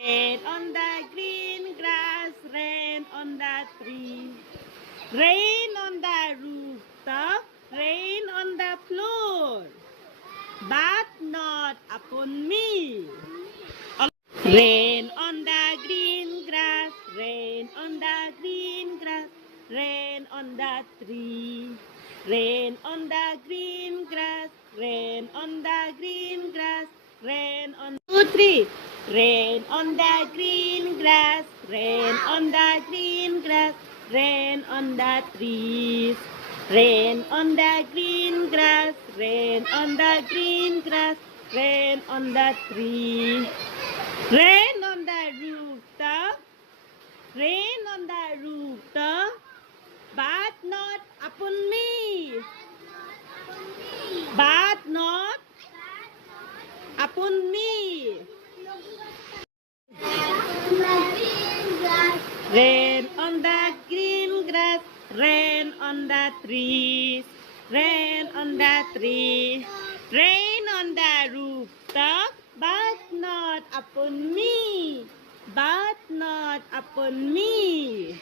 Rain on the green grass, rain on the tree. Rain on the rooftop, rain on the floor, but not upon me. Rain on the green grass, rain on the green grass, rain on the tree. Rain on the green grass, rain on the green grass, rain on 2, 3. Rain on the green grass, rain on the green grass, rain on the trees. Rain on the green grass, rain on the green grass, rain on the tree. Rain on the rooftop, rain on the rooftop, but not upon me. But not upon me. Rain on the green grass, rain on the trees, rain on the tree, rain on the rooftop, but not upon me, but not upon me.